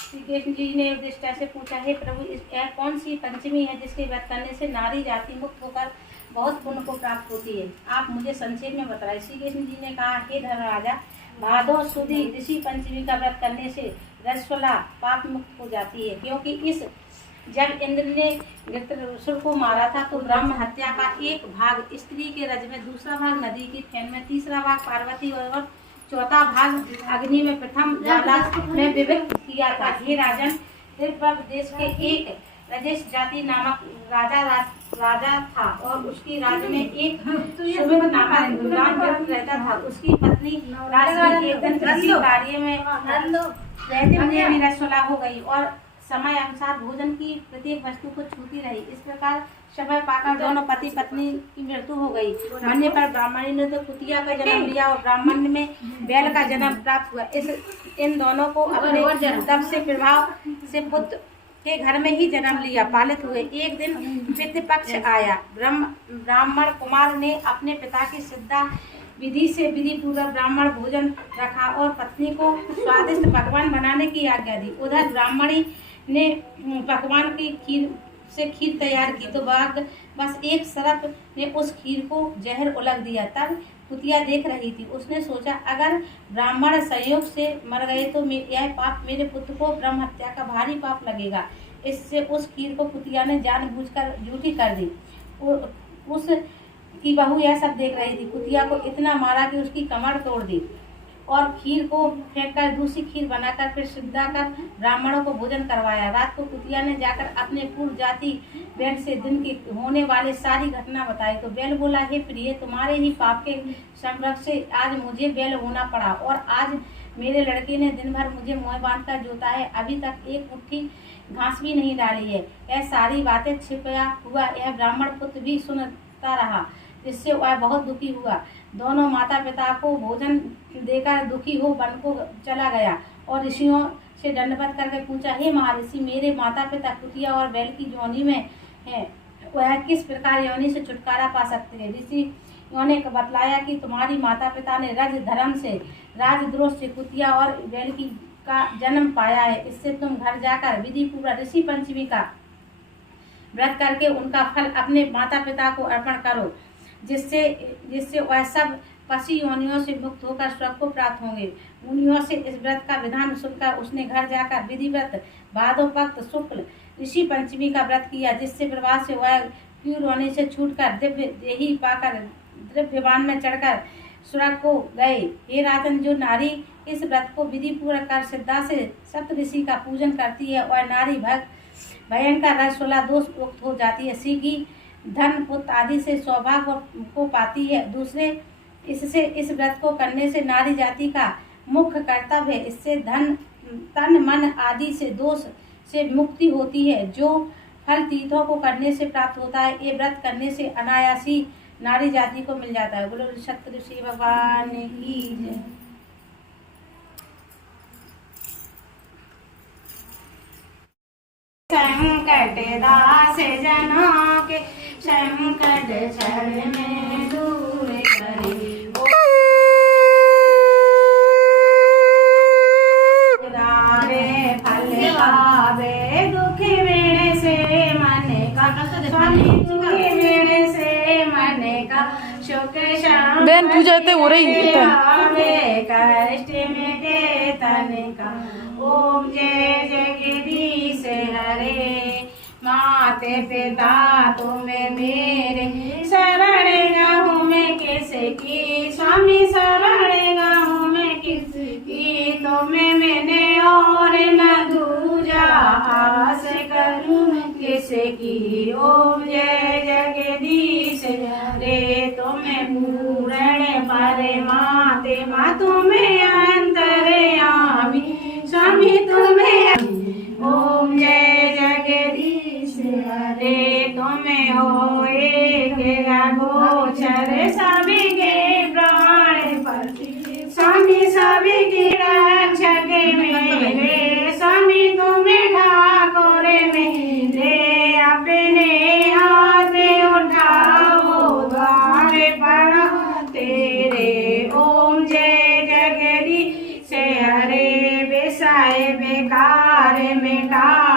श्री कृष्ण जी ने युधिष्ठिर से पूछा, हे प्रभु, यह कौन सी पंचमी है जिसके व्रत करने से नारी जाति मुक्त होकर बहुत पुण्य को प्राप्त होती है? आप मुझे संक्षेप में बताइए। श्री कृष्ण जी ने कहा, हे धर्मराजा, भादो सुदी ऋषि पंचमी का व्रत करने से रजस्वला पाप मुक्त हो जाती है, क्योंकि इस जब इंद्र ने वृत्रासुर को मारा था तो ब्रह्म हत्या का एक भाग स्त्री के रज में, दूसरा भाग नदी की फेन में, तीसरा भाग पार्वती और चौथा भाग अग्नि में, प्रथम ज्वाला में विभक्त किया था। हे राजन, त्रिपर्व देश के एक रजेश जाति नामक राजा था और उसकी राज्य में एक सुमित नामक विद्वान व्यक्ति रहता था। उसकी पत्नी राजवी एक दिन कृषि कार्य में रहते हुए निरस्वला हो गई और समय अनुसार भोजन की प्रत्येक वस्तु को छूती रही। इस प्रकार समय पाकर दोनों पति पत्नी की मृत्यु हो गई। मरने पर ब्राह्मणी ने तो कुतिया का जन्म लिया और ब्राह्मण में बैल का जन्म प्राप्त हुआ। इन दोनों को अपने तप से प्रभाव से पुत्र के घर में ही जन्म लिया, पालित हुए। एक दिन पितृपक्ष आया। ब्राह्मण कुमार ने अपने पिता की श्रद्धा विधि पूर्वक ब्राह्मण भोजन रखा और पत्नी को स्वादिष्ट पकवान बनाने की आज्ञा दी। उधर ब्राह्मणी ने पकवान की खीर तैयार की तो बस एक सरप ने उस खीर को जहर उलग दिया। तब कुतिया देख रही थी। उसने सोचा, अगर ब्राह्मण संयोग से मर गए तो यह पाप मेरे पुत्र को ब्रह्म हत्या का भारी पाप लगेगा। इससे उस खीर को कुतिया ने जानबूझकर झूठी कर दी। उस की बहू यह सब देख रही थी। कुतिया को इतना मारा कि उसकी कमर तोड़ दी और खीर को फेंककर दूसरी खीर बनाकर फिर श्रद्धा कर ब्राह्मणों को भोजन करवाया। रात को कुतिया ने जाकर अपने पूर्व जाति बैल से दिन की होने वाली सारी घटना बताई तो बैल बोला, हे प्रिय, तुम्हारे ही पाप के संरक्षण से आज मुझे बैल होना पड़ा और आज मेरे लड़के ने दिन भर मुझे मुँह बांधकर जोता है, अभी तक एक मुट्ठी घास भी नहीं डाली है। यह सारी बातें छिपाया हुआ यह ब्राह्मण पुत्र भी सुनता रहा, जिससे वह बहुत दुखी हुआ। दोनों माता पिता को भोजन देकर दुखी हो वन को चला गया और ऋषियों से दंडवत करके पूछा, हे महर्षि, मेरे माता पिता कुतिया और बैल की योनि में है, वह किस प्रकार योनि से छुटकारा पा सकते हैं? ऋषियों ने बतलाया कि तुम्हारी माता पिता ने रज धर्म से राजद्रोह से कुतिया और बैल की का जन्म पाया है। इससे तुम घर जाकर विधि पूर्वक ऋषि पंचमी का व्रत करके उनका फल अपने माता पिता को अर्पण करो, जिससे वह सब पशु योनियों से मुक्त होकर स्वर्ग को प्राप्त होंगे। मुनियों से इस व्रत का विधान सुनकर उसने घर जाकर विधिवत भादो पक्ष शुक्ल ऋषि पंचमी का व्रत किया, जिससे प्रभाव से वह क्रूर होने से छूटकर दिव्य देही पाकर दिव्यवान में चढ़कर स्वर्ग को गए। हे राजन, जो नारी इस व्रत को विधि पूर्वक कर श्रद्धा से सप्त ऋषि का पूजन करती है, वह नारी भयंकर रजस्वला दोष मुक्त हो जाती है। सीगी धन पुत्र आदि से सौभाग्य को पाती है। दूसरे इससे इस व्रत को करने से नारी जाति का मुख्य कर्तव्य है। इससे धन तन मन आदि से दोष से मुक्ति होती है, जो फल तीर्थों को करने से प्राप्त होता है। ये व्रत करने से अनायासी नारी जाति को मिल जाता है। बोलो सत्य श्री भगवान की जय। संकट दास जनों के संकट क्षण में दूर करे, फल पावे दुखी वेणे से मन का, स्वामी दुखी वेणे से मन का, शुक्र शाम बहन पूजा हो रही है कष्ट मिटे तन का। ओम जय जगदीश हरे, माते पिता तुम्हें मेरे शरण गाऊं मैं किसकी, स्वामी शरण गाऊं मैं किसकी, तुम्हें मैंने और न दूजा आस करूं किसकी। ओम जय जगदीश हरे, तुम्हें पूर्ण परमात्मा माँ तुम्हें अंतर्यामी, स्वामी तुम्हें। ओम जय जगदीश हरे, तुम्हें हो एक गोचर सभी के प्राण पति, स्वामी सभी की रक्षक मेरे, स्वामी तुम्हें ठाकुर मेरे, अपने हाथ उठाओ द्वार पड़ा तेरे। ओम जय जय कार मिटा